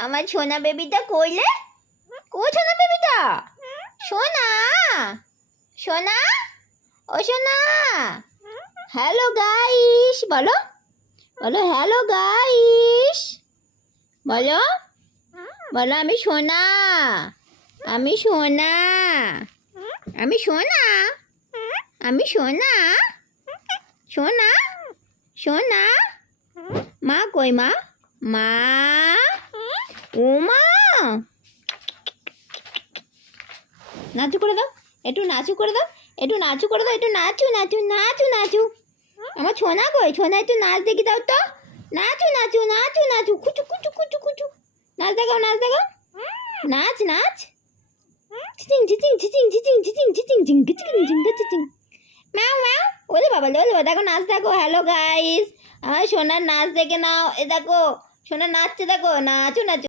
আমার সোনা বেবিটা কইলে কই সোনা বেবিটা সোনা সোনা ও সোনা হ্যালো গাইস বলো বলো হ্যালো গাইস বলো বলো আমি সোনা আমি সোনা আমি সোনা আমি সোনা সোনা সোনা মা কই মা মা ও মা নাচু করে দাও একটু নাচু করে দাও একটু নাচু করে দাও একটু নাচু নাচু নাচু নাচু আমার সোনা কই সোনা একটু নাচ দেখি দাও তো নাচু নাচু নাচু নাচু কুচু কুচু কুচু কুচু নাচ দেখাও নাচ নাচ চিচিং চিচিং চিচিং চিচিং চিচিং চিচিং চিং চিচিং চিচিং চিচিং ম্যাও ম্যাও ওরে বাবা দেখো নাচ দেখো হ্যালো গাইস আমার সোনার নাচ দেখে নাও এ দেখো সোনা নাচছে দেখো নাচু নাচু